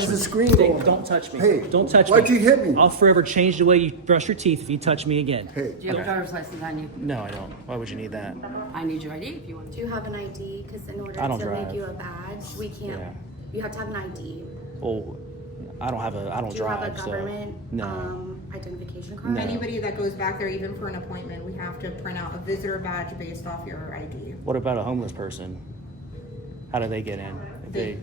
Touch me. the screen going on? Don't touch me. Hey, don't touch me. why'd you hit me? I'll forever change the way you brush your teeth if you touch me again. Hey. Do you have a driver's license on you? No, I don't. Why would you need that? I need your ID if you want Do to. you have an ID? Because in order I don't to drive. make you a badge, we can't. Yeah. You have to have an ID. Well, I don't Do you drive. have a government No. identification card? No. Anybody that goes back there, even for an appointment, we have to print out a visitor badge based off your ID. What about a homeless person? How do they get in? If they,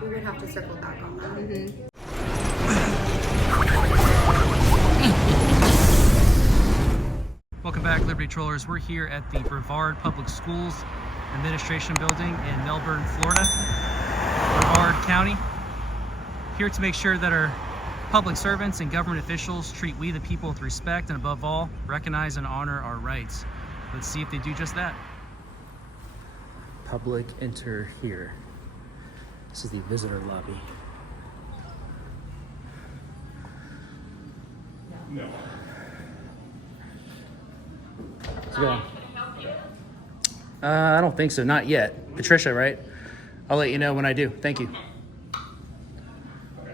We would have to circle back on that. Mm-hmm. Welcome back, Liberty Trollers. We're here at the Brevard Public Schools Administration Building in Melbourne, Florida, Brevard County. Here to make sure that our public servants and government officials treat we the people with respect and above all, recognize and honor our rights. Let's see if they do just that. Public enter here. This is the visitor lobby. No. Let's go. I don't think so, not yet. Patricia, right? I'll let you know when I do. Thank you. Okay.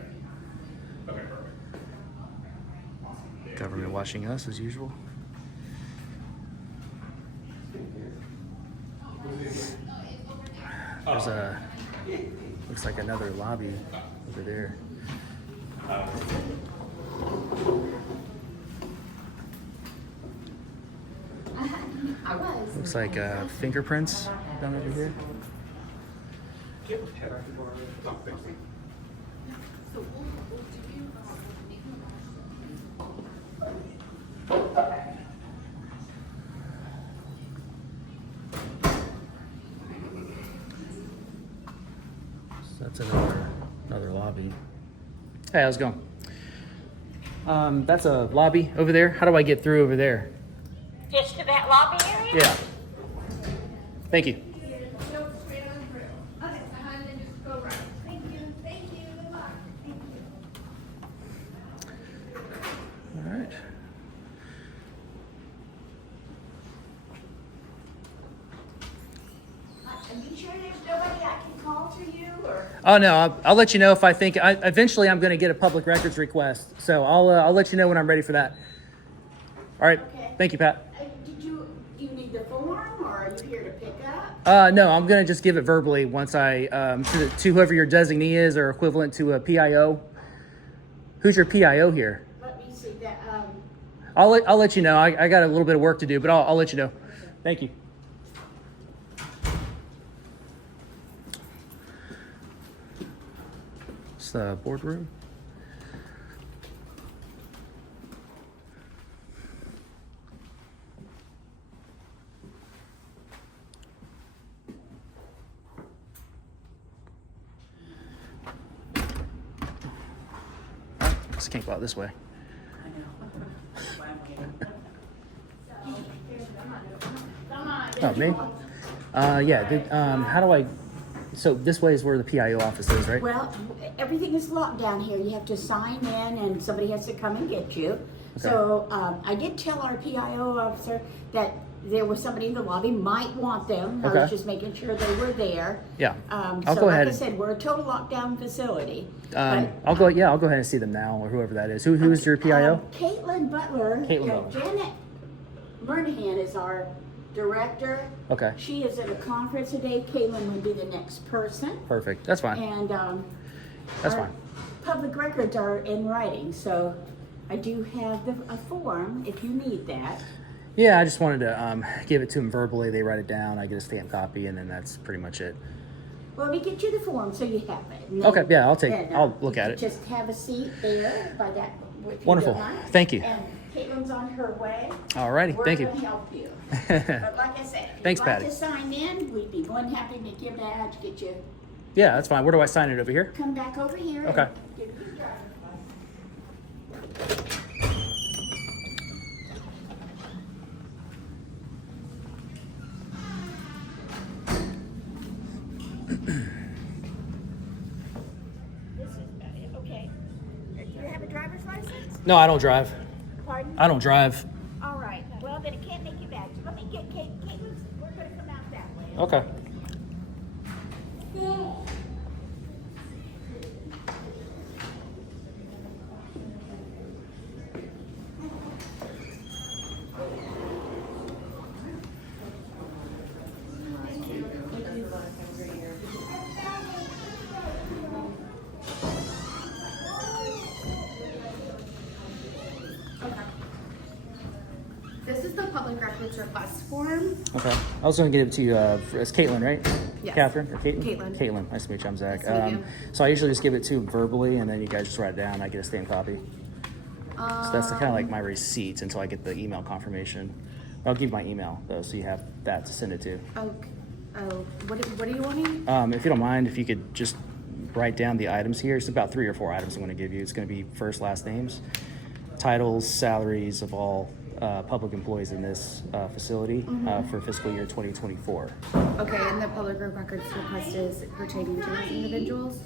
Okay, perfect. Government watching us as usual. There's a, looks like another lobby over there. Looks like fingerprints down over here. So that's another lobby. Hey, how's it going? That's a lobby over there. How do I get through over there? Just to that lobby area? Yeah. Thank you. All right. Are you sure there's nobody I can call to you, or? Oh no, I'll let you know if I think. Eventually, I'm going to get a public records request, so I'll let you know when I'm ready for that. All right. Okay. Thank you, Pat. Do you need the form, or are you here to pick up? No, I'm going to just give it verbally once I to whoever your designee is or equivalent to a PIO. Who's your PIO here? Let me see that, I'll let you know. I got a little bit of work to do, but I'll let you know. Thank you. It's the boardroom. Just can't go out this way. Oh, me? Yeah. How do I? So this way is where the PIO office is, right? well, everything is locked down here. You have to sign in and somebody has to come and get you. So, I did tell our PIO officer that there was somebody in the lobby, might want them. I Okay. was just making sure they were there. Yeah. I'll I'll so go like ahead. I said, we're a total lockdown facility. But, I'll go ahead and see them now, or whoever that is. Who is your PIO? Caitlin Butler. Caitlin Butler. Janet Murnahan is our director. Okay. She is at a conference today. Caitlin will be the next person. Perfect. That's fine. And That's our fine. public records are in writing, so I do have a form if you need that. Yeah, I just wanted to give it to them verbally. They write it down. I get a stamped copy, and then that's pretty much it. Well, let me get you the form so you have it. And Okay, then- yeah, then, I'll look at it. Just have a seat there by that. if you Wonderful. don't mind. Thank you. And Caitlin's on her way. Alrighty, thank you. We're gonna help you. But like I said, if Thanks, you'd like Patty. to sign in, we'd be more than happy to make you a badge, get you, Yeah, that's fine. Where do I sign it over here? come back over here. and Okay. give you your driver's license. This is about it. Okay. Do you have a driver's license? No, I don't drive. Pardon? I don't drive. All right. Well, then it can't make you badge. Let me get Caitlin's. We're gonna come out that way. Okay. Thank attendance request form. Okay. I was going to get it to you. It's Caitlin, right? Yes. Catherine or Caitlin? Caitlin. Caitlin. Nice to meet you. I'm Zach. Nice to meet you. So I usually just give it to him verbally, and then you guys just write it down. I get a stamped copy. So that's kind of like my receipt until I get the email confirmation. I'll give you my email though, so you have that to send it to. Okay. Oh, what are you wanting? If you don't mind, if you could just write down the items here. It's about 3 or 4 items I'm going to give you. It's going to be first, last names, titles, salaries of all public employees in this facility for fiscal year 2024. Okay, and the public records request is pertaining to these individuals?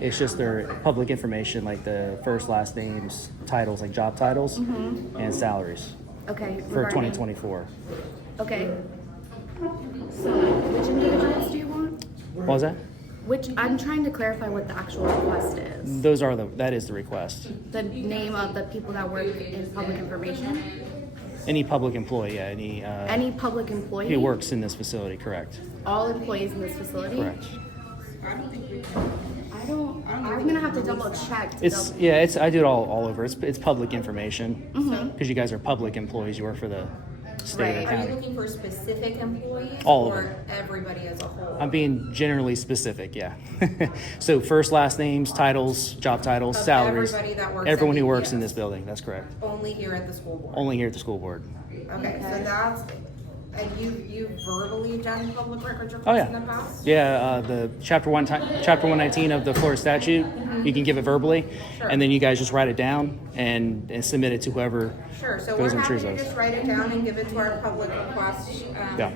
It's just their public information, like the first, last names, titles, like job titles, and salaries Okay. for regarding- 2024. Okay. So, which individuals do you want? What was that? I'm trying to clarify what the actual request is. That is the request. The name of the people that work in public information? Any public employee, yeah, Any public employee? who works in this facility, correct? All employees in this facility? Correct. I'm gonna have to double check. I do it all over. It's public information because you guys are public employees. You work for the state Right. or Are you county. looking for specific employees All of or them. everybody as a whole? I'm being generally specific, yeah. So first, last names, titles, job titles, Of salaries. everybody that works Everyone at who the works in ES. this building. That's correct. Only here at the school board? Only here at the school board. Okay, so that's, and you've verbally done public records Oh requests in yeah, the past? yeah. The chapter 119 of the Florida statute, you can give it verbally, Sure. and then you guys just write it down and submit it to whoever. Sure, so Goes we're in happy to Trezos. just write it down and give it to our public request, Yeah.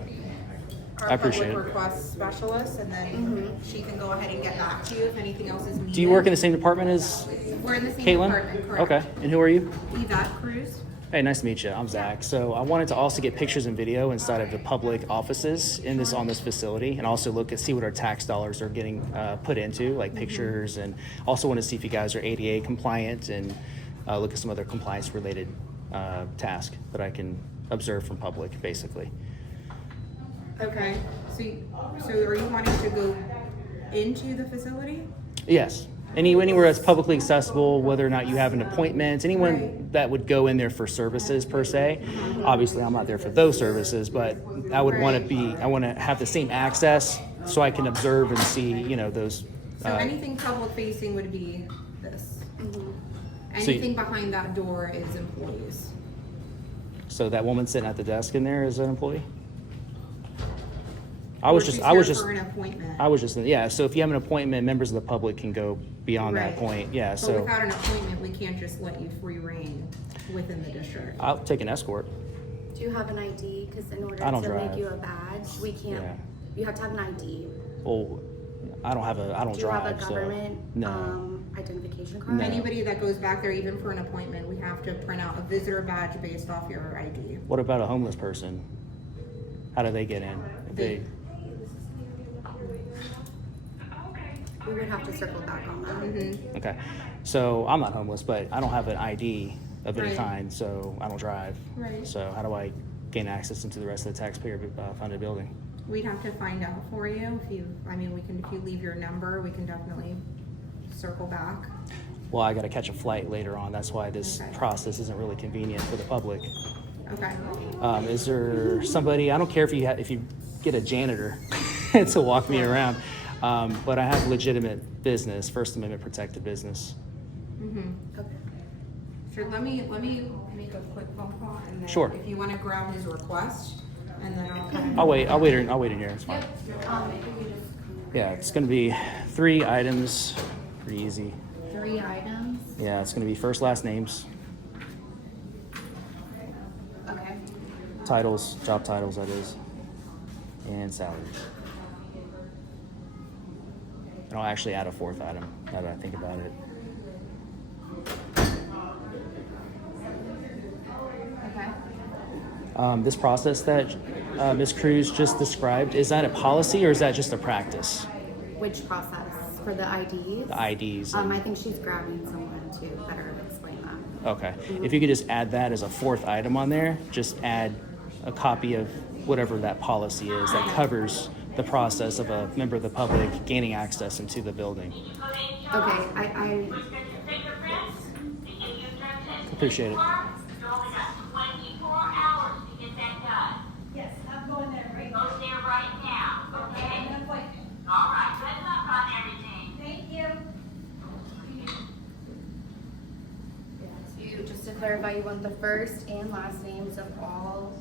our I appreciate public it. request specialist, and then she can go ahead and get back to you if anything else is needed. Do you work in the same department as We're in the same Caitlin? department, correct? Okay. And who are you? Yvette Cruz. Hey, nice to meet you. I'm Zach. So I wanted to also get pictures and video inside of the public offices on this facility, and also see what our tax dollars are getting put into, like pictures, and also want to see if you guys are ADA compliant and look at some other compliance related tasks that I can observe from public, basically. Okay, so are you wanting to go into the facility? Yes. Anywhere that's publicly accessible, whether or not you have an appointment, anyone Right. that would go in there for services per se. Obviously, I'm not there for those services, but I would want to have the same access so I can observe and see, those. So anything public facing would be this. Anything behind that door is employees. So that woman sitting at the desk in there is an employee? Or she's here for an appointment. Yeah, so if you have an appointment, members of the public can go beyond that Right. point. Yeah, But so without an appointment, we can't just let you free reign within the district. I'll take an escort. Do you have an ID? Because in order I don't to drive. make you a badge, we can't. Yeah. You have to have an ID. Well, I don't Do you drive, have a so government no. identification card? No. Anybody that goes back there, even for an appointment, we have to print out a visitor badge based off your ID. What about a homeless person? How do they get in? We would have to circle back on that. Okay, so I'm not homeless, but I don't have an ID of any Right. kind, so I don't drive. Right. So how do I gain access into the rest of the taxpayer funded building? We'd have to find out for you if you leave your number, we can definitely circle back. Well, I got to catch a flight later on. That's why this Okay. process isn't really convenient for the public. Okay. Is there somebody? I don't care if you get a janitor to walk me around, but I have legitimate business, First Amendment protected business. Okay. Sure, let me make a quick phone call and then Sure. if you wanna grab his request, and then I'll kind of. I'll wait in here. It's fine. Yeah, it's gonna be 3 items. Pretty easy. 3 items. Yeah, it's gonna be first, last names, Okay. titles, job titles, that is, and salaries. And I'll actually add a 4th item now that I think about it. Okay. This process that Ms. Cruz just described, is that a policy or is that just a practice? Which process? For the IDs? The IDs. I think she's grabbing someone to better explain that. Okay. If you could just add that as a 4th item on there, just add a copy of whatever that policy is that covers the process of a member of the public gaining access into the building. Okay, I Appreciate it. You only got 24 hours to get that done. clarify, you want the first and last names of all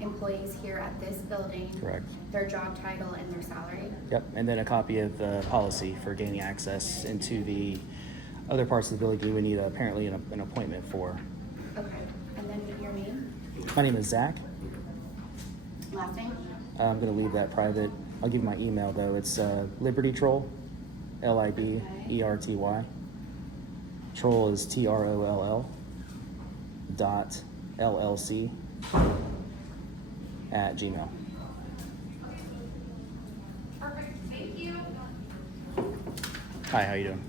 employees here at this building. Correct. Their job title and their salary. Yep, and then a copy of the policy for gaining access into the other parts of the building you would need apparently an appointment for. Okay. And then your name? My name is Zach. Last name? I'm going to leave that private. I'll give you my email though. It's Liberty Troll, Liberty. Troll is TROLL .LLC @gmail. Perfect, thank you. Hi, how you doing?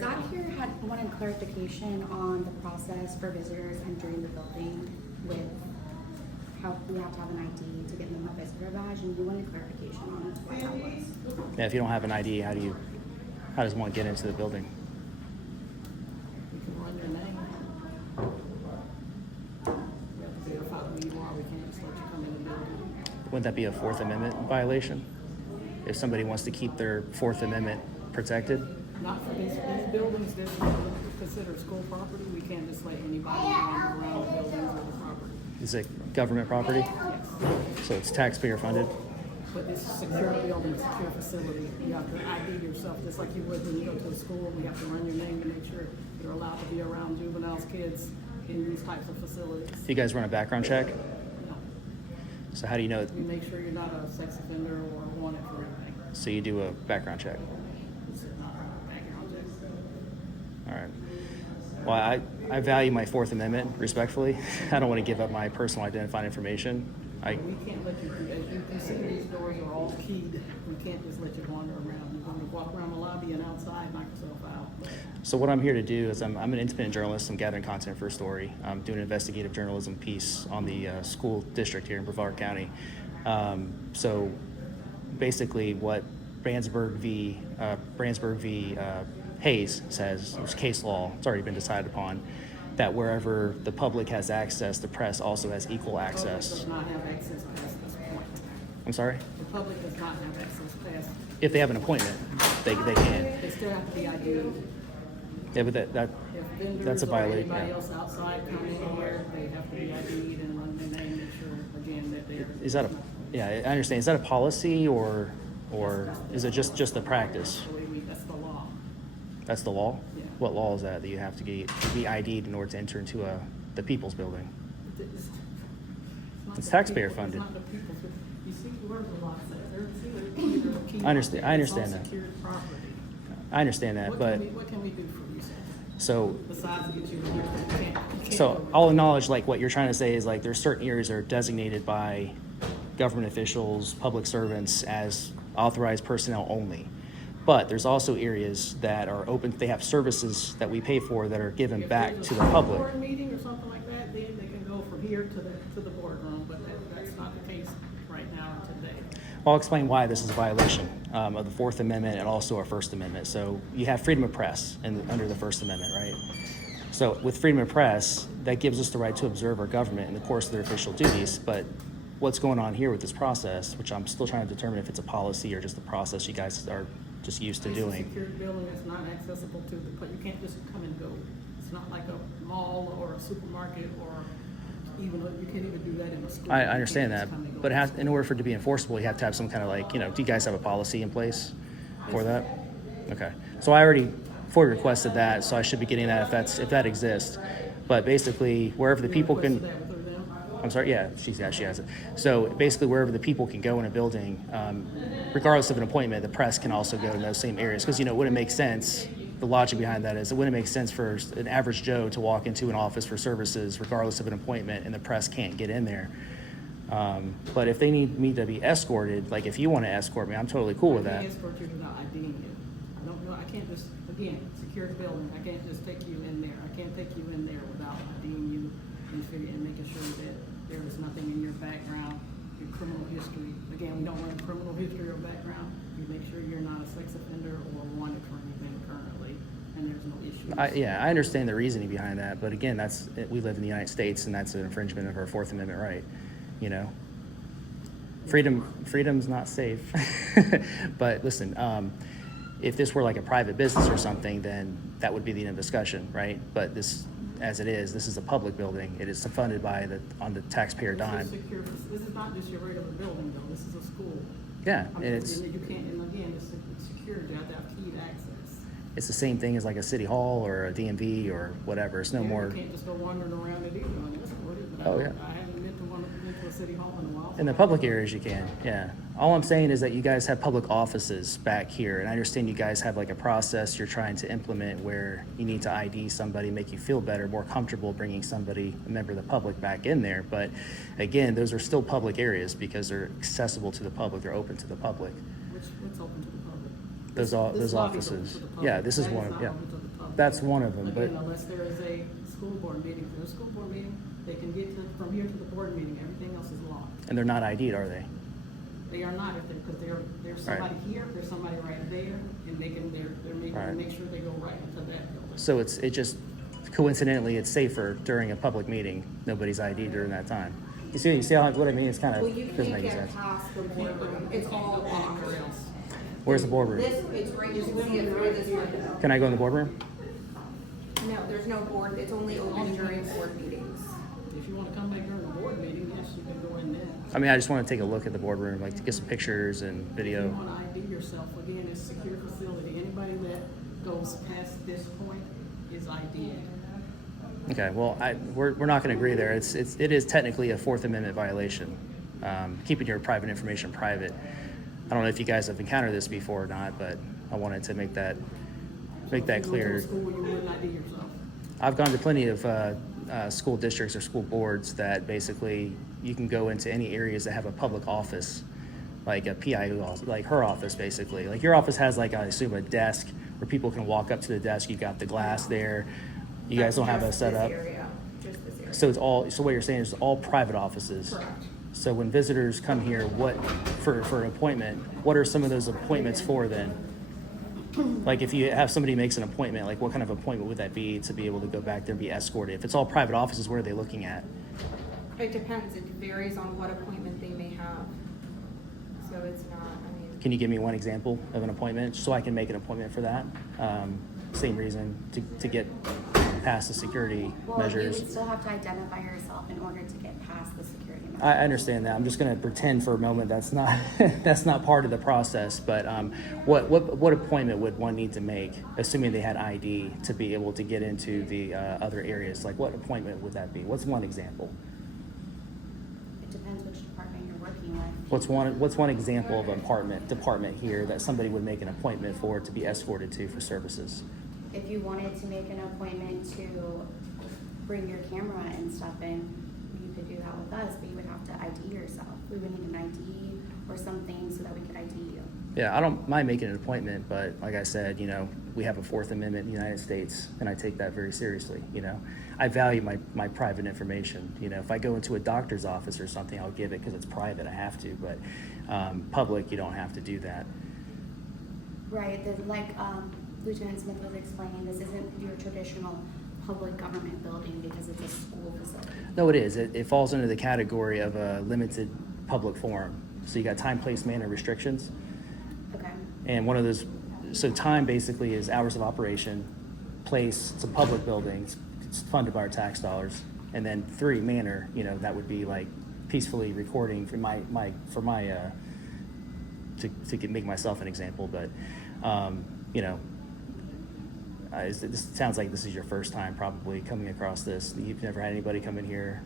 Zach here wanted clarification on the process for visitors entering the building with how we have to have an ID to get them a visitor badge, and you wanted clarification on what that was. Yeah, if you don't have an ID, how does one get into the building? You can run your name. We have to verify who you are. We can't just let you come in the building. Wouldn't that be a Fourth Amendment violation? If somebody wants to keep their Fourth Amendment protected? Not for these buildings that we consider school property. We can't just let anybody run around the buildings or the property. Is it government property? Yes. So it's taxpayer funded? But it's a secure building, secure facility. You have to ID yourself just like you would when you go to a school. We have to run your name to make sure you're allowed to be around juveniles, kids in these types of facilities. Do you guys run a background check? No. So how do you know? We make sure you're not a sex offender or wanted for anything. So you do a background check? It's not a background check. All right. Well, I value my Fourth Amendment, respectfully. I don't want to give up my personal identifying information. We can't let you, as you can see, these doors are all keyed. We can't just let you wander around. You're going to walk around the lobby and outside, knock yourself out. So what I'm here to do is I'm an independent journalist. I'm gathering content for a story. I'm doing an investigative journalism piece on the school district here in Brevard County. So basically what Brandsburg v. Hayes says, there's case law, it's already been decided upon, that wherever the public has access, the press also has equal access. The public does not have access past this point. I'm sorry? The public does not have access past. If they have an appointment, they can. They still have to be ID'd. Yeah, but If that's vendors a or violation. anybody Yeah. else outside come in here, they have to be ID'd and run their name, make sure, again, that they're. Is that a, yeah, I understand. Is that a policy or is it just the practice? That's the law. That's the law? Yeah. What law is that you have to be ID'd in order to enter into the people's building? not It's the taxpayer people, funded. It's not the people. You see where the law says, there's a key. I understand- I understand It's all that. secured property. I understand that, What but can we do for you, sir? so Besides get you here, you can't so go. I'll acknowledge like what you're trying to say is like there's certain areas that are designated by government officials, public servants as authorized personnel only. But there's also areas that are open, they have services that we pay for that are given If back there's to a the public. board meeting or something like that, then they can go from here to the boardroom, but that's not the case right now today. I'll explain why this is a violation of the Fourth Amendment and also our First Amendment. So you have freedom of press under the First Amendment, right? So with freedom of press, that gives us the right to observe our government in the course of their official duties. But what's going on here with this process, which I'm still trying to determine if it's a policy or just a process you guys are just used to It's a doing. secured building that's not accessible to the, but you can't just come and go. It's not like a mall or a supermarket or even, you can't even do that in a school. I You understand can't that, just come and go. but in order for it to be enforceable, you have to have some kind of like, do you guys have a policy in place for that? Okay, so I already FOIA requested that, so I should be getting that if that exists. But basically, wherever the people can, Requested that with them. I'm sorry, yeah, she has it. So basically, wherever the people can go in a building, regardless of an appointment, the press can also go in those same areas. Because, it wouldn't make sense, the logic behind that is it wouldn't make sense for an average Joe to walk into an office for services, regardless of an appointment, and the press can't get in there. But if they need me to be escorted, like if you want to escort me, I'm totally cool with I that. can't escort you without IDing you. I don't know, I can't just, again, secure the building, I can't just take you in there. I can't take you in there without IDing you and making sure that there is nothing in your background, your criminal history. Again, we don't run criminal history or background. We make sure you're not a sex offender or wanted for anything currently, and there's no issues. I understand the reasoning behind that, but again, we live in the United States, and that's an infringement of our Fourth Amendment right. Freedom's not safe. But listen, if this were like a private business or something, then that would be the end of discussion, right? But this as it is. This is a public building. It is funded on the taxpayer dime. This is not just your regular building though, this is a school. Yeah, I mean, and it's you can't, and again, it's secured, you have to have keyed access. the same thing as like a city hall or a DMV or whatever. It's no Yeah, more. You can't just go wandering around it either on this board, but Oh, yeah. I haven't been to a city hall in a while. In the public areas, you can, yeah. All I'm saying is that you guys have public offices back here, and I understand you guys have like a process you're trying to implement where you need to ID somebody, make you feel better, more comfortable bringing somebody, a member of the public, back in there. But again, those are still public areas because they're accessible to the public, they're open to the public. What's open to the public? Those This lobby's open offices. to the public. Yeah, this is That one, not yeah. open to the public. That's one of them, but Again, unless there is a school board meeting, if there's a school board meeting, they can get from here to the board meeting, everything else is locked. and they're not ID'd, are they? They are not, if they're, because there's Right. somebody here, there's somebody right there, and they're making, Right. make sure they go right into that building. So it just coincidentally, it's safer during a public meeting. Nobody's ID'd during that time. You see what I mean? It's kind Well, of you doesn't can't make get sense. past the boardroom, it's all locked. Anywhere else. Where's the boardroom? This, it's right, you can see it through this window. Can I go in the boardroom? No, there's no board, it's only open during board meetings. If you wanna come back during a board meeting, yes, you can go in there. I mean, I just want to take a look at the boardroom, like to get some pictures and If video. you wanna ID yourself, again, it's a secure facility, anybody that goes past this point is ID'd. Okay, well, we're not going to agree there. It is technically a Fourth Amendment violation, keeping your private information private. I don't know if you guys have encountered this before or not, but I wanted to make that If you went to clear. a school where you wouldn't ID yourself. I've gone to plenty of school districts or school boards that basically you can go into any areas that have a public office, like a PIO, like her office basically. Like your office has like, I assume, a desk where people can walk up to the desk. You got the glass there. You guys don't have a Just setup. this area, just this area. So what you're saying is all private offices. Correct. So when visitors come here, for an appointment, what are some of those appointments for then? Like if you have somebody makes an appointment, like what kind of appointment would that be to be able to go back there and be escorted? If it's all private offices, what are they looking at? It depends, it varies on what appointment they may have. So it's not, I mean, Can you give me one example of an appointment so I can make an appointment for that? Same reason to get past the security Well, measures. you would still have to identify yourself in order to get past the security measures. I understand that. I'm just going to pretend for a moment that's not that's not part of the process. But what appointment would one need to make, assuming they had ID, to be able to get into the other areas? Like what appointment would that be? What's one example? It depends which department you're working with. What's one example of an department here that somebody would make an appointment for to be escorted to for services? If you wanted to make an appointment to bring your camera and stuff in, you could do that with us, but you would have to ID yourself. We would need an ID or something so that we could ID you. Yeah, I don't mind making an appointment, but like I said, we have a Fourth Amendment in the United States, and I take that very seriously. I value my private information. If I go into a doctor's office or something, I'll give it because it's private. I have to, but public, you don't have to do that. Right, like Lieutenant Smith was explaining, this isn't your traditional public government building because it's a school facility. No, it is. It falls under the category of a limited public forum. So you got time, place, manner restrictions. Okay. And one of those, so time basically is hours of operation, place, it's a public building, it's funded by our tax dollars. And then 3, manner, that would be like peacefully recording for make myself an example. But, this sounds like this is your first time probably coming across this. You've never had anybody come in here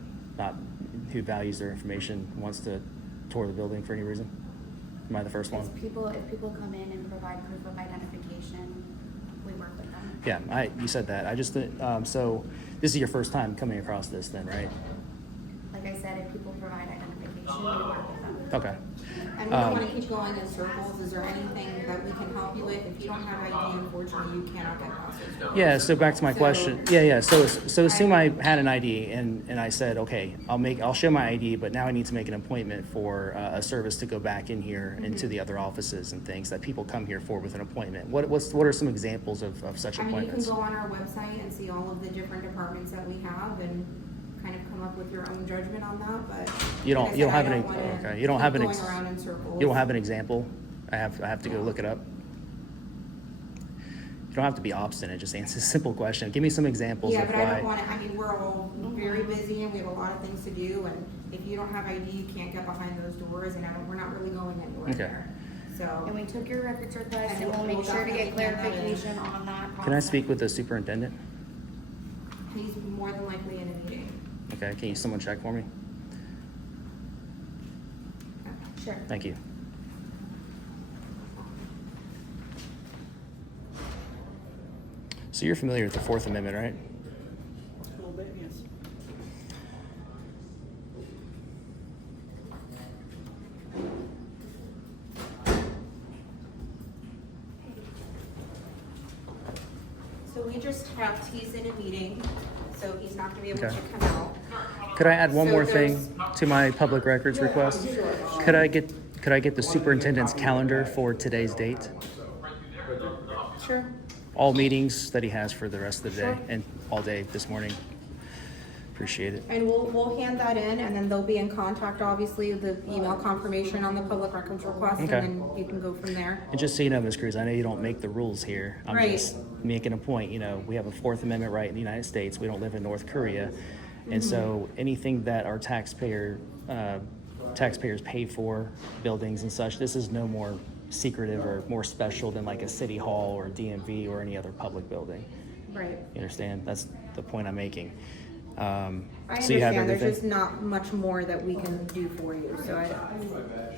who values their information, wants to tour the building for any reason? Am I the first one? If people come in and provide proof of identification, we work with them. Yeah, you said that. I just, so this is your first time coming across this then, right? Like I said, if people provide identification, we work with them. Okay. and we don't wanna keep going in circles. Is there anything that we can help you with? If you don't have ID, unfortunately, you cannot get past those doors. Yeah, so back to my question. Yeah. So assume I had an ID and I said, okay, I'll show my ID, but now I need to make an appointment for a service to go back in here into the other offices and things that people come here for with an appointment. What are some examples of such I mean, you can appointments? go on our website and see all of the different departments that we have and kind of come up with your own judgment on that, but. You don't like I have said, I an don't wanna okay. You don't have an keep going around in circles. You don't have an example. I have to go look it up. You don't have to be obstinate. Just answer a simple question. Give me some examples Yeah, of but why. I don't want to, I mean, we're all very busy and we have a lot of things to do, and if you don't have ID, you can't get behind those doors, and we're not really going anywhere Okay. there. And So, we took your records request And and we'll we'll make sure to definitely get hand that in. clarification on that process. Can I speak with the superintendent? he's more than likely in a meeting. Okay, can you someone check for me? Sure. Thank you. So you're familiar with the Fourth Amendment, right? A little bit, yes. So we just have, he's in a meeting, so he's not gonna be able to Okay. come out. Could I add one So more there's- thing to my public records request? Could I get the superintendent's calendar for today's date? Sure. All meetings that he has for the rest of the day and all day this morning. Appreciate it. And we'll hand that in, and then they'll be in contact, obviously, the email confirmation on the public records request, and Okay. then you can go from there. And just so you know, Ms. Cruz, I know you don't make the rules here. I'm Right. just making a point. You know, we have a Fourth Amendment right in the United States. We don't live in North Korea. And so anything that our taxpayers pay for, buildings and such, this is no more secretive or more special than like a city hall or DMV or any other public building. Right. You understand? That's the point I'm making. I So you have understand, there's everything? just not much more that we can do for you, so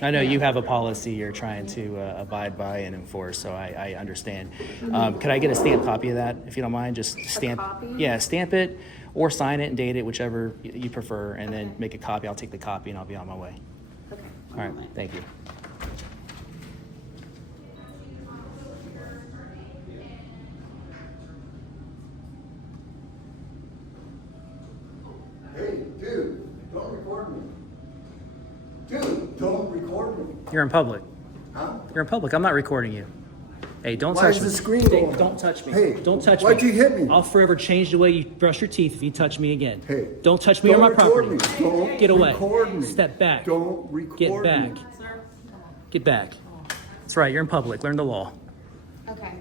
I know you have a policy you're trying to abide by and enforce, so I understand. Could I get a stamped copy of that, if you don't mind? Just stamp. copy? Yeah, stamp it or sign it and date it, whichever you prefer, and then make a copy. I'll take the copy and I'll be on my way. Okay. All right, thank you. Hey, dude, don't record me. Dude, don't record me. You're in public. Huh? You're in public. I'm not recording you. Hey, don't Why touch is me. the screen Hey, going? don't touch me. Hey, don't touch why'd me. you hit me? I'll forever change the way you brush your teeth if you touch me again. Hey, don't touch me on my record property. Me. Don't Get away. record me. Step back. Don't record Get back. me. Sir? Get back. That's right. You're in public. Learn the law. Okay.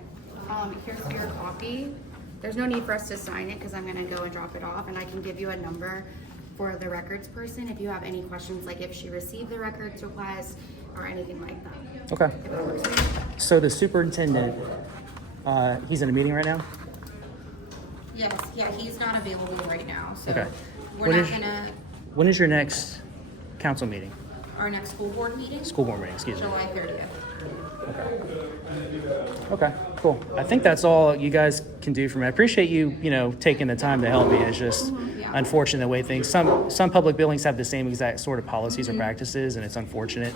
Here's your copy. There's no need for us to sign it because I'm gonna go and drop it off, and I can give you a number for the records person if you have any questions, like if she received the records request or anything like that. Okay. If it works for you. So the superintendent, he's in a meeting right now? yes, yeah, he's not available right now, so Okay. we're When not is- gonna, When is your next council meeting? our next school board meeting, School board meeting, excuse me. July 30th. Okay, cool. I think that's all you guys can do for me. I appreciate you, taking the time to help me. It's just Yeah. unfortunate the way things, some public buildings have the same exact sort of policies or practices, and it's unfortunate.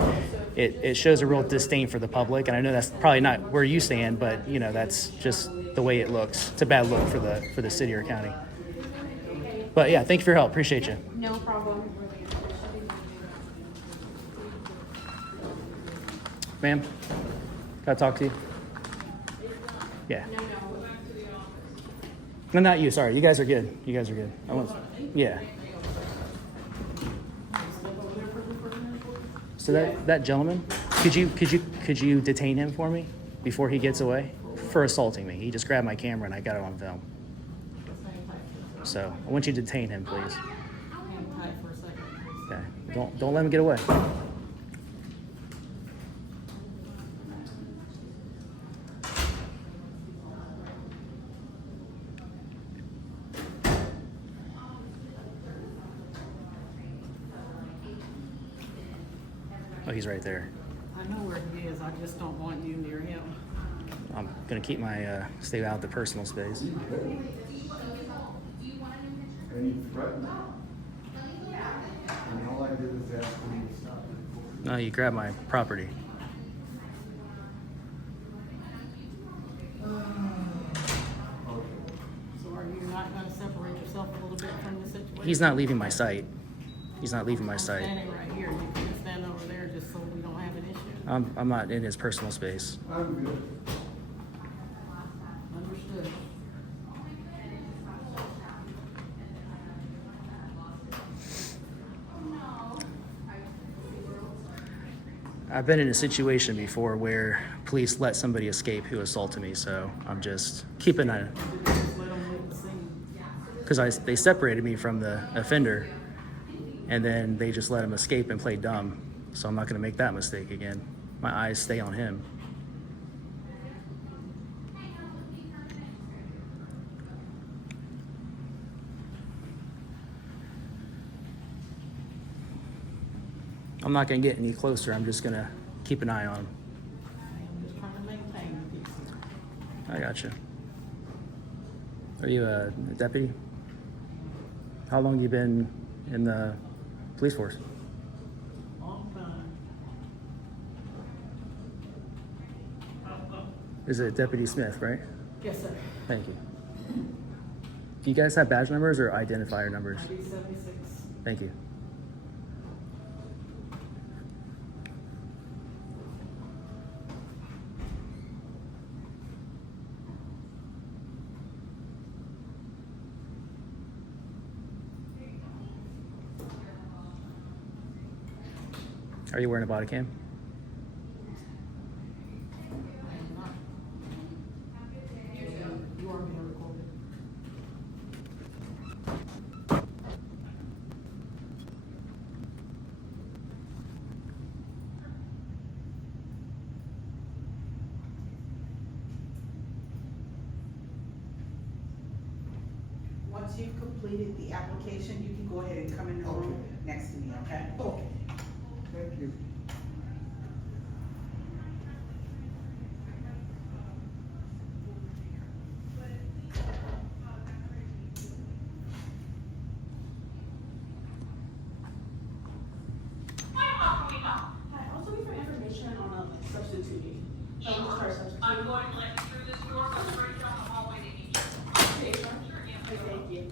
It shows a real disdain for the public, and I know that's probably not where you stand, but, that's just the way it looks. It's a bad look for the city or county. But yeah, thank you for your help. Appreciate you. No problem. Ma'am, can I talk to you? Yeah. No, not you. Sorry. You guys are good. You guys are good. Yeah. So that gentleman, could you detain him for me before he gets away for assaulting me? He just grabbed my camera and I got it on film. So I want you to detain him, please. Hang tight for a second, please. Okay. Don't let him get away. Oh, he's right there. I know where he is, I just don't want you near him. I'm gonna keep my stay out of the personal space. And you threatened me. And all I did was ask him to stop recording. No, you grabbed my property. So are you not gonna separate yourself a little bit from the situation? He's not leaving my site. He's not leaving my I'm site. standing right here, you can stand over there just so we don't have an issue. I'm not in his personal space. I'm good. Understood. I've been in a situation before where police let somebody escape who assaulted me, so I'm just keeping an eye. Just let them make the scene. Because they separated me from the offender, and then they just let him escape and play dumb. So I'm not going to make that mistake again. My eyes stay on him. I'm not going to get any closer. I'm just going to keep an eye on him. I'm just trying to maintain the peace. I gotcha. Are you a deputy? How long you been in the police force? Long time. Is it Deputy Smith, right? Yes, sir. Thank you. Do you guys have badge numbers or identifier numbers? ID 76. Thank you. Are you wearing a body cam? I am not. You are being recorded. Once you've completed the application, you can go ahead and come in the room next to me, okay? Okay. Thank you. Also, need for information on substituting. I'm going to let you through this door, go straight down the hallway to each. Okay, sure. Thank you.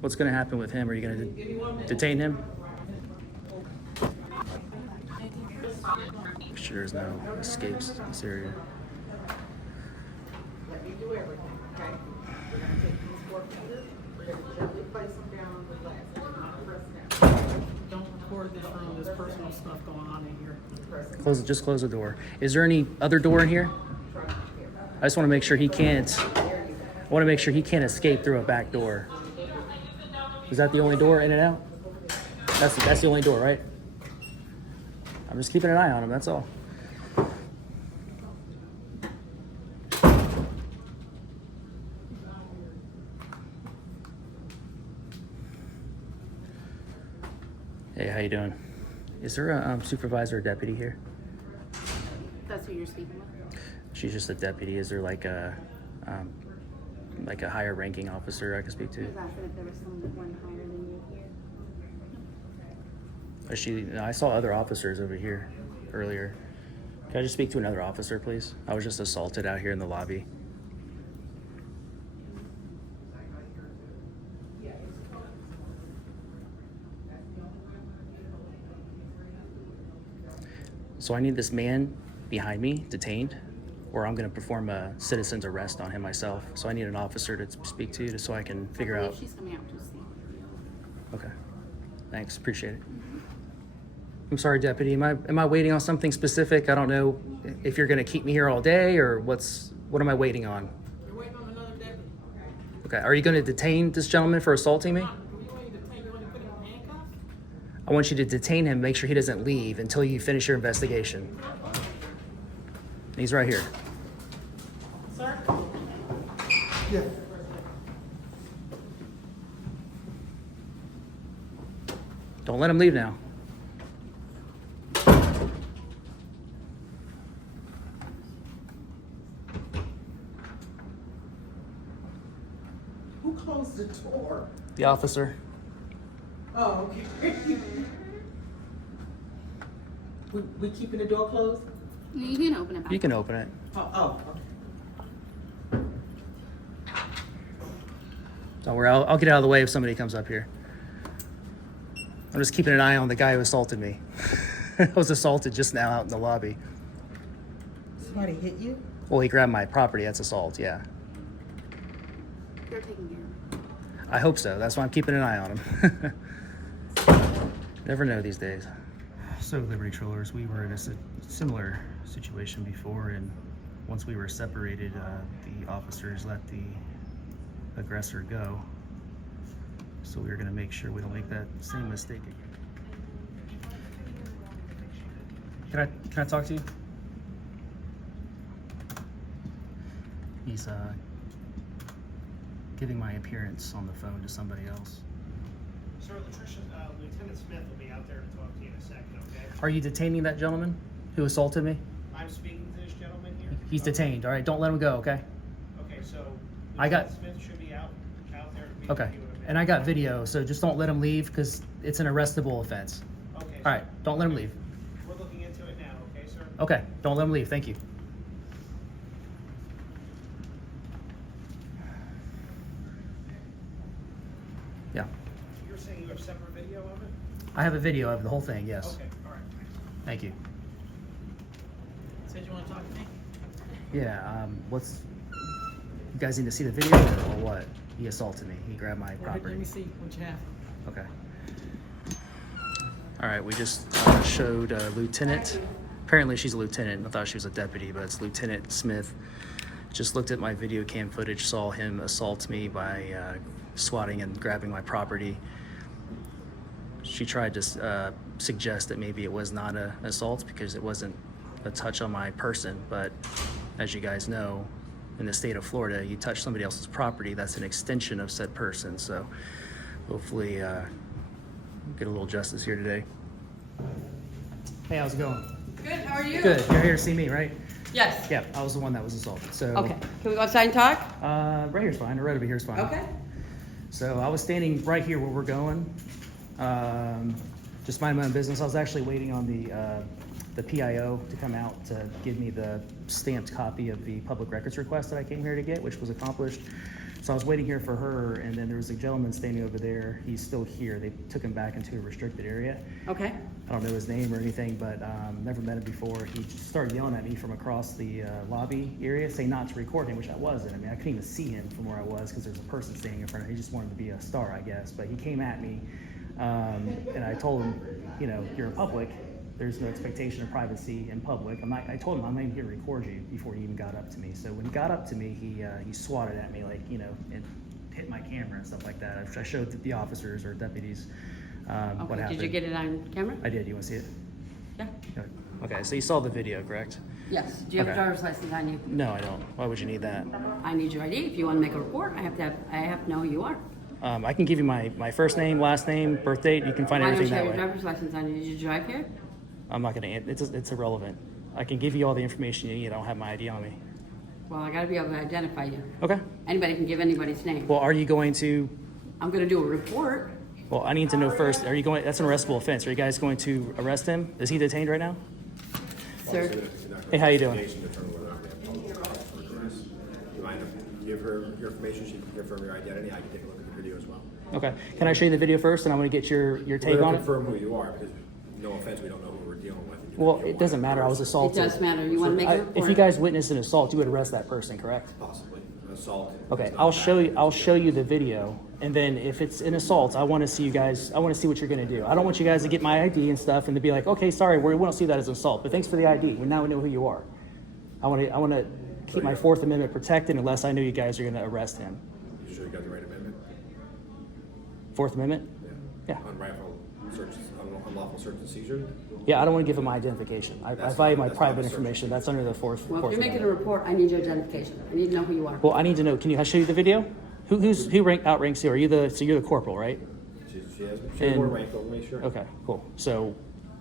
What's going to happen with him? Are you going to detain him? Make sure there's no escapes in this area. Let me do everything, okay? We're gonna take these 4 fingers, we're gonna gently place them down on the glass, do not press down. Don't record this room, there's personal stuff going on in here. Just close the door. Is there any other door in here? I just want to make sure he can't. I want to make sure he can't escape through a back door. Is that the only door in and out? That's the only door, right? I'm just keeping an eye on him. That's all. Hey, how you doing? Is there a supervisor or deputy here? That's who you're speaking with? She's just a deputy. Is there like a higher ranking officer I could speak to? I was asking if there was someone higher than you here. I saw other officers over here earlier. Can I just speak to another officer, please? I was just assaulted out here in the lobby. So I need this man behind me detained, or I'm going to perform a citizen's arrest on him myself. So I need an officer to speak to just so I can figure out. She's coming out to speak with you. Okay. Thanks. Appreciate it. I'm sorry, deputy. Am I waiting on something specific? I don't know if you're going to keep me here all day or what am I waiting on? You're waiting on another deputy. Okay. Are you going to detain this gentleman for assaulting me? You want you to take, you want to put him in handcuffs? I want you to detain him, make sure he doesn't leave until you finish your investigation. He's right here. Sir? Yeah. Don't let him leave now. Who closed the door? The officer. Oh, okay. We keeping the door closed? You can open it back. You can open it. Oh, okay. Don't worry, I'll get out of the way if somebody comes up here. I'm just keeping an eye on the guy who assaulted me. I was assaulted just now out in the lobby. Somebody hit you? Well, he grabbed my property. That's assault, yeah. They're taking care of it. I hope so. That's why I'm keeping an eye on him. Never know these days. So, Liberty Trollers, we were in a similar situation before, and once we were separated, the officers let the aggressor go. So we were going to make sure we don't make that same mistake again. Can I talk to you? He's giving my appearance on the phone to somebody else. Sir, Lieutenant Smith will be out there to talk to you in a second, okay? Are you detaining that gentleman who assaulted me? I'm speaking to this gentleman here. He's detained. All right, don't let him go, okay? Okay, so I got- Lieutenant Smith should be out there to meet Okay. with you in a minute. And I got video, so just don't let him leave because it's an arrestable offense. Okay. All right, don't let him leave. We're looking into it now, okay, sir? Okay, don't let him leave. Thank you. Yeah, You're saying you have separate video of it? I have a video of the whole thing, yes. Okay, all right. Thank you. Said you wanna talk to me? Yeah, you guys need to see the video or what? He assaulted me. He grabbed my Let property. me see what you have. Okay. All right, we just showed Lieutenant. Apparently she's a lieutenant. I thought she was a deputy, but it's Lieutenant Smith. Just looked at my video cam footage, saw him assault me by swatting and grabbing my property. She tried to suggest that maybe it was not an assault because it wasn't a touch on my person, but as you guys know, in the state of Florida, you touch somebody else's property, that's an extension of said person. So hopefully get a little justice here today. Hey, how's it going? Good, how are you? Good. You're here to see me, right? Yes. Yeah, I was the one that was assaulted. So Okay, can we go outside and talk? right here's fine. Right over here's fine. Okay. So I was standing right here where we're going, just minding my own business. I was actually waiting on the PIO to come out to give me the stamped copy of the public records request that I came here to get, which was accomplished. So I was waiting here for her, and then there was a gentleman standing over there. He's still here. They took him back into a restricted area. Okay. I don't know his name or anything, but never met him before. He just started yelling at me from across the lobby area, saying not to record him, which I wasn't. I mean, I couldn't even see him from where I was because there's a person standing in front of him. He just wanted to be a star, I guess. But he came at me, and I told him, you know, you're in public. There's no expectation of privacy in public. I told him I'm not even here to record you before he even got up to me. So when he got up to me, he swatted at me, like, you know, and hit my camera and stuff like that. I showed the officers or deputies what Okay, happened. did you get it on camera? I did. You want to see it? Yeah. Okay, so you saw the video, correct? Yes. Do you have a Okay. driver's license on you? No, I don't. Why would you need that? I need your ID. If you want to make a report, I have to know who you are. I can give you my first name, last name, birth date. You can find Why don't everything you have that your way. driver's license on you? Did you drive here? I'm not gonna. It's irrelevant. I can give you all the information you need. I don't have my ID on me. Well, I got to be able to identify you. Okay. Anybody can give anybody's name. Well, are you going to? I'm going to do a report. Well, I need to know first. Are you going? That's an arrestable offense. Are you guys going to arrest him? Is he detained right now? Sir, Hey, how you doing? You mind if you give her your information, she can confirm your identity, I can take a look at the video as well. Okay. Can I show you the video first, and I'm going to get your take We're on gonna it? confirm who you are, because no offense, we don't know who we're dealing with. Well, it doesn't matter. I was it assaulted. does matter. You want to make a report? If you guys witnessed an assault, you would arrest that person, correct? Possibly, assault. Okay, It's not I'll bad. show you the video, and then if it's an assault, I want to see you guys. I want to see what you're gonna do. I don't want you guys to get my ID and stuff and to be like, okay, sorry, we don't see that as an assault, but thanks for the ID. Well, now we know who you are. I want to keep my Fourth Amendment protected unless I know you guys are gonna arrest him. You sure you got the right amendment? Fourth Amendment? Yeah. Unlawful search, unlawful search and seizure? Yeah, I don't want to give him my identification. I That's value my not private a search. information. That's under the Fourth Well, if you're making a Amendment. report, I need your identification. I need to know who you are. Well, I need to know. Can I show you the video? Who outranks you? Are you you're the corporal, right? She has more rank over me, sure. Okay, cool. So,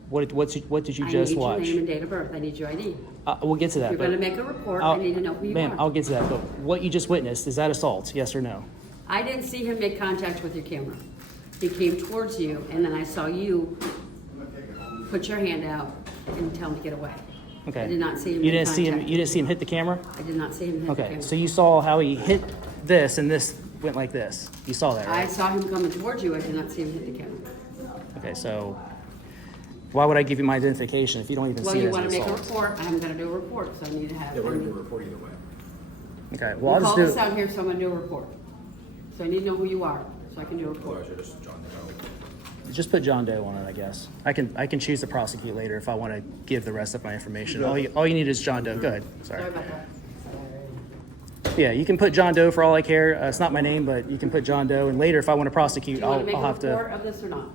what did you I just need watch? your name and date of birth. I need your ID. We'll get to that. If you're but going to make a report, I need to know who you ma'am, are. I'll get to that. But what you just witnessed, is that assault? Yes or no? I didn't see him make contact with your camera. He came towards you, and then I saw you put your hand out and tell him to get away. Okay. I did not see him You make didn't see him. contact. You didn't see him hit the camera. I did not see him hit the Okay. camera. So you saw how he hit this, and this went like this. You saw that, I right? saw him coming towards you. I did not see him hit the camera. Okay. So why would I give you my identification if you don't even Well, see it you as an want to make a assault? report. I'm going to do a report, so I need to have. Yeah, we're gonna do a report either way. Okay. We Well, I'll call just this out here, so I'm going to do a report. So I need to know who you are, so I can do a report. Otherwise, you're just jotting it out. Just put John Doe on it, I guess. I can choose to prosecute later if I want to give the rest of my information. All you need is John Doe. Go ahead. Sorry Sorry. about that. Yeah, you can put John Doe for all I care. It's not my name, but you can put John Doe. And later, if I want to prosecute, Do you want to make I'll a have report to. of this or not?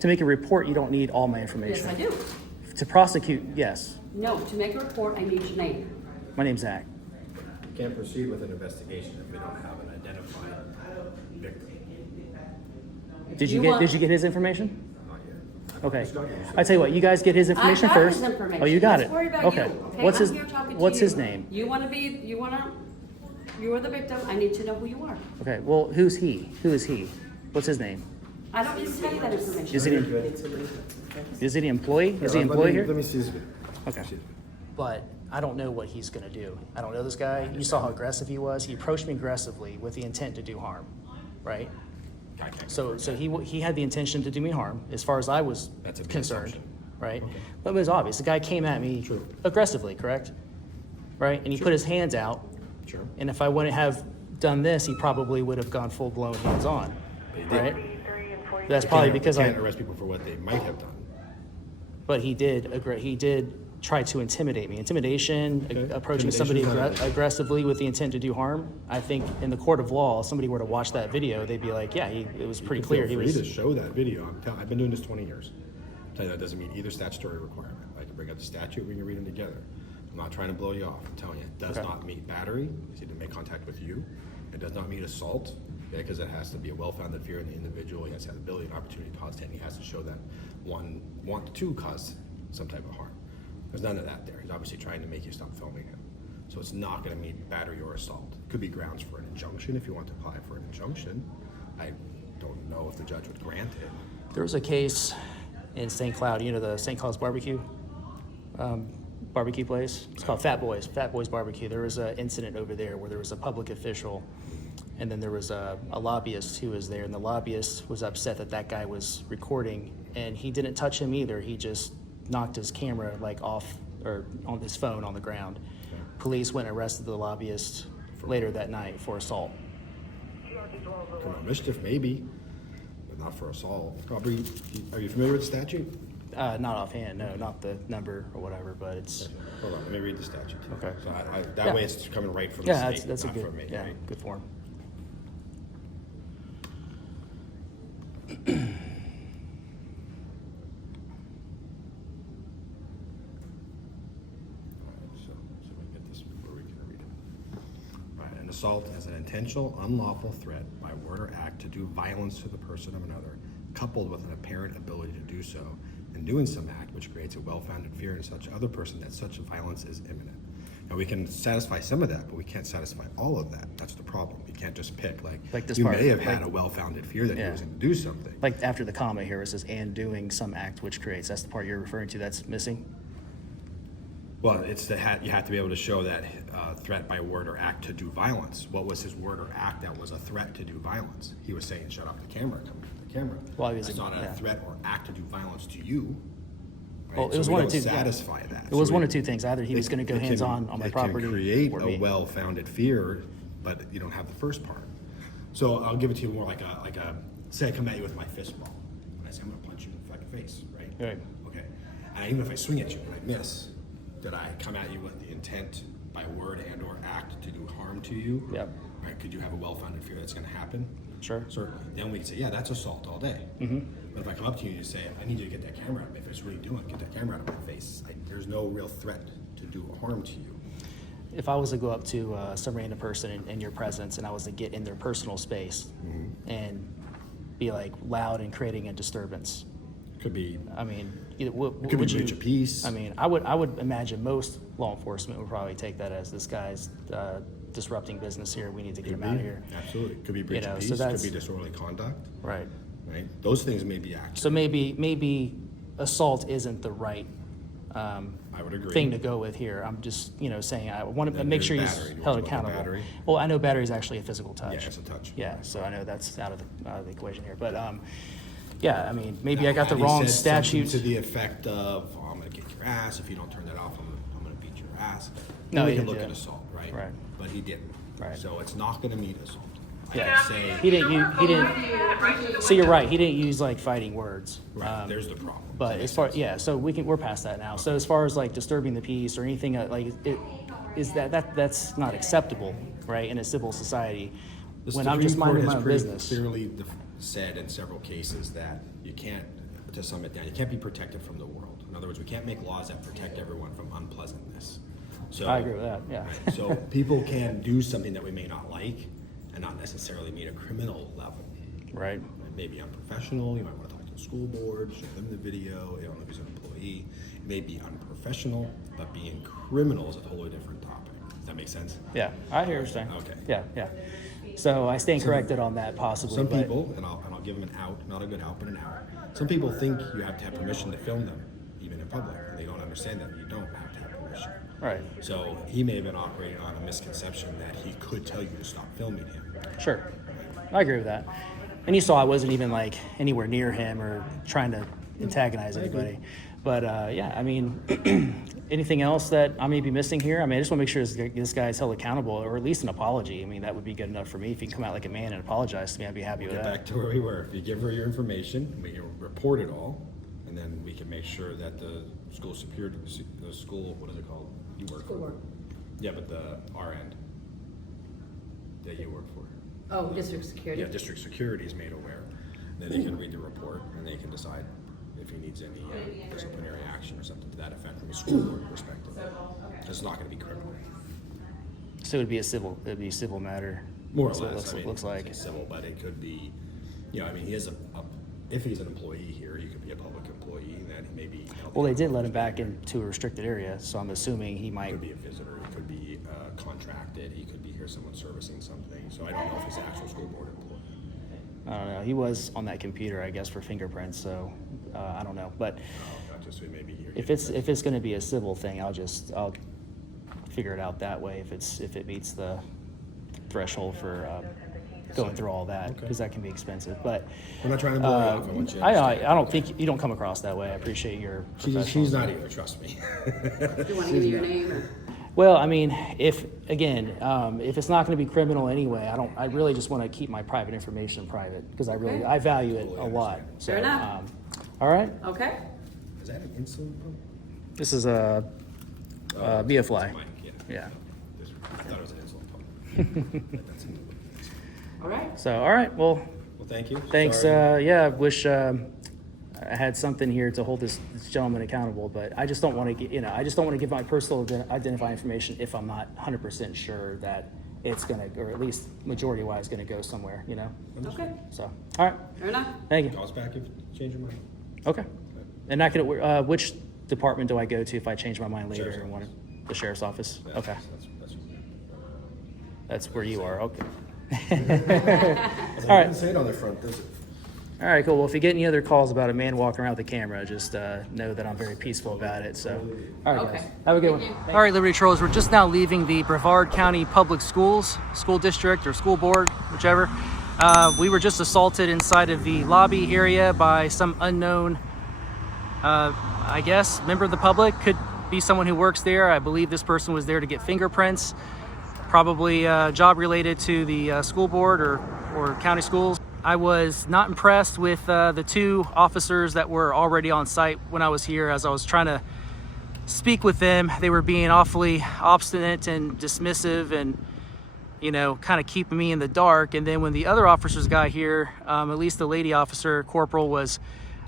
To make a report, you don't need all my information. Yes, I do. To prosecute, yes. No, to make a report, I need your name. My name's Zach. You can't proceed with an investigation if we don't have an identified victim. Did You you want- get his information? Not yet. Okay. I tell you what, you guys get his information I got first. his information. Oh, you got Let's it. worry about Okay. you, okay? What's I'm his here talking to What's you. his name? You are the victim. I need to know who you are. Okay. Well, who's he? Who is he? What's his name? I don't need to tell you that information. Is he an employee? Is he an employee here? Let me see his. Okay. But I don't know what he's going to do. I don't know this guy. You saw how aggressive he was. He approached me aggressively with the intent to do harm, right? So he had the intention to do me harm, as far as I was That's a big concerned, assumption. right? But it was obvious. The guy came at me aggressively, correct? Right? And he put his hands out. Sure. And if I wouldn't have done this, he probably would have gone full blown hands on, right? That's probably because you can't arrest people for what they might have done. But he did try to intimidate me. Intimidation, Okay. approaching somebody Intimidation's not- aggressively with the intent to do harm. I think in the court of law, if somebody were to watch that video, they'd be like, yeah, it was pretty clear. Feel He free was. to show that video. I've been doing this 20 years. I'm telling you, that doesn't meet either statutory requirement. I can bring up the statute, we can read them together. I'm not trying to blow you off. I'm telling you, it does Okay. not meet battery. He didn't make contact with you. It does not meet assault, because it has to be a well-founded fear in the individual. He has to have the ability and opportunity to cause intent. He has to show that one want to cause some type of harm. There's none of that there. He's obviously trying to make you stop filming him. So it's not going to meet battery or assault. Could be grounds for an injunction if you want to apply for an injunction. I don't know if the judge would grant it. There was a case in St. Cloud, you know, the St. Cloud's barbecue place. It's called Fat Boys Barbecue. There was an incident over there where there was a public official, and then there was a lobbyist who was there, and the lobbyist was upset that guy was recording, and he didn't touch him either. He just knocked his camera like off, or on his phone on the ground. Police went and arrested the lobbyist later that night for assault. Criminal mischief, maybe, but not for assault. Probably. Are you familiar with the statute? Not offhand, no, not the number or whatever, but it's. Hold on, let me read the statute. Okay. So that Yeah. way it's coming right from the Yeah, state, that's a not good, from me. yeah, Right? good form. So we can get this before we can read it. All right, an assault as an intentional, unlawful threat by word or act to do violence to the person of another, coupled with an apparent ability to do so, and doing some act which creates a well-founded fear in such other person that such violence is imminent. Now we can satisfy some of that, but we can't satisfy all of that. That's the problem. You can't just pick Like this you part, may have had like- a well-founded fear that he Yeah. was going to do something. Like after the comma here, it says, and doing some act which creates, that's the part you're referring to that's missing? Well, it's you have to be able to show that threat by word or act to do violence. What was his word or act that was a threat to do violence? He was saying, shut off the camera, come to the camera. Well, he was- That's not a yeah. threat or act to do violence to you. Right? Well, it was So we one of don't two. yeah. satisfy that. It was So one we- of two things. Either he was going to go it can- hands-on my it property. can create or a me. well-founded fear, but you don't have the first part. So I'll give it to you more like a say I come at you with my fist ball, and I say I'm going to punch you in the fucking face, right? Right. Okay. And even if I swing at you and I miss, did I come at you with the intent by word and or act to do harm to you? Yep. Right? Could you have a well-founded fear that's going to happen? Sure. Certainly. Then we can say, yeah, that's assault all day. Mm-hmm. But if I come up to you and you say, I need you to get that camera out of me, if it's really doing, get that camera out of my face. There's no real threat to do harm to you. If I was to go up to some random person in your presence and I was to get in their personal space and be like loud and creating a disturbance, Could be. I mean, It could be would breach you, of peace. I mean, I would imagine most law enforcement would probably take that as this guy's disrupting business here. We need to get him out of here. Absolutely. Could be breach know, of so peace. Could that's- be disorderly conduct. Right. Right. Those things may be accurate. So maybe assault isn't the right I would agree. thing to go with here. I'm just saying I want to Then make there's sure he's battery. You held want to look at accountable. battery? Well, I know battery is actually a physical touch. Yeah, it's a touch. Yeah, so I know that's out of the equation here. But yeah, I mean, maybe I got the Had he wrong said something statute. to the effect of, oh, I'm going to kick your ass if you don't turn that off. I'm going to beat your ass. No, Then we he can didn't look do at that. assault, right? Right. But he didn't. Right. So it's not going to meet assault. Yeah. say He didn't. So you're right. He didn't use like fighting words. right, there's the problem. But as far, yeah, so we're past that now. So as far as like disturbing the peace or anything like it is that's not acceptable, right, in a civil society. The When I'm Supreme just minding Court my has own pretty business. clearly said in several cases that you can't, to sum it down, you can't be protected from the world. In other words, we can't make laws that protect everyone from unpleasantness. So I agree with that. Yeah. right, so people can do something that we may not like and not necessarily meet a criminal level. Right. It may be unprofessional. You might want to talk to the school board, show them the video. You don't know if he's an employee. It may be unprofessional, but being criminal is a totally different topic. Does that make sense? Yeah, I hear what you're saying. Okay. Yeah, yeah. So I stand corrected on that possibly. Some but people, and I'll give them an out, not a good out, but an out. Some people think you have to have permission to film them, even in public. And they don't understand that you don't have to have permission. Right. So he may have been operating on a misconception that he could tell you to stop filming him. Sure. I agree with that. And you saw I wasn't even like anywhere near him or trying to antagonize anybody. But yeah, I mean, anything else that I may be missing here? I mean, I just want to make sure this guy's held accountable, or at least an apology. I mean, that would be good enough for me. If you can come out like a man and apologize to me, I'd be happy with Get that. back to where we were. If you give her your information, we can report it all, and then we can make sure that the school what is it called? You work for? Yeah, but the our end that you work for. Oh, district security. Yeah, district security is made aware. Then they can read the report and they can decide if he needs any disciplinary action or something to that effect from a school board perspective. It's not going to be criminal. So it'd be a civil matter. More or That's what less. it looks like. It's civil, but it could be, I mean, he is if he's an employee here, he could be a public employee, and then he may be. Well, they did let him back into a restricted area, so I'm assuming he He might. could be a visitor, he could be contracted, he could be here someone servicing something, so I don't know if he's an actual school board employee. I don't know. He was on that computer, I guess, for fingerprints. So I don't know. But Not just, we may be here. if it's going to be a civil thing, I'll figure it out that way. If it meets the threshold for going through all that, because that can be expensive. But I'm not trying to blow you off, I want you to I understand. don't think you don't come across that way. I appreciate your. She's not either, trust me. Do you want to give me your name? Or? Well, I mean, if it's not going to be criminal anyway, I really just want to keep my private information private because I value it a lot. So, Fair enough. All right. Okay. Is that an insulin pump? This is a BFly. Mike, yeah. Yeah. I thought it was an insulin pump. That's it. All right. So, all right. Well, Thank you. thanks. Sorry. Yeah, I wish I had something here to hold this gentleman accountable, but I just don't want to get, I just don't want to give my personal identifying information if I'm not 100% sure that it's going to, or at least majority-wise, going to go somewhere, Okay. So, all right. Fair enough. Thank you. Call us back if you change your mind. Okay. And not going to, which department do I go to if I change my mind later Sheriff's and want office. the sheriff's office? Yeah, Okay. That's That's where you are. Okay. All All right. Say it on the front, does it? All right, cool. Well, if you get any other calls about a man walking around with a camera, just know that I'm very peaceful about it. So, all right, Okay. guys. Have a good one. Thank you. All right, Liberty Trollers, we're just now leaving the Brevard County Public Schools, school district or school board, whichever. We were just assaulted inside of the lobby area by some unknown, I guess, member of the public. Could be someone who works there. I believe this person was there to get fingerprints, probably job related to the school board or county schools. I was not impressed with the two officers that were already on site when I was here. As I was trying to speak with them, they were being awfully obstinate and dismissive and, kind of keeping me in the dark. And then when the other officers got here, at least the lady officer, Corporal, was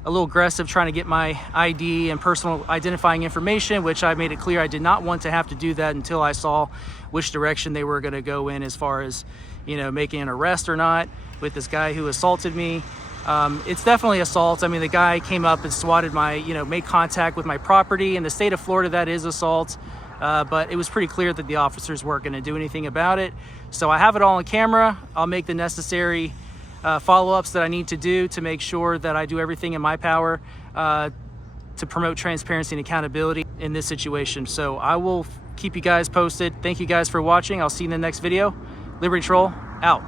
a little aggressive trying to get my ID and personal identifying information, which I made it clear I did not want to have to do that until I saw which direction they were going to go in as far as, making an arrest or not with this guy who assaulted me. It's definitely assault. I mean, the guy came up and swatted made contact with my property. In the state of Florida, that is assault. But it was pretty clear that the officers weren't going to do anything about it. So I have it all on camera. I'll make the necessary follow-ups that I need to do to make sure that I do everything in my power to promote transparency and accountability in this situation. So I will keep you guys posted. Thank you guys for watching. I'll see you in the next video. Liberty Troll, out.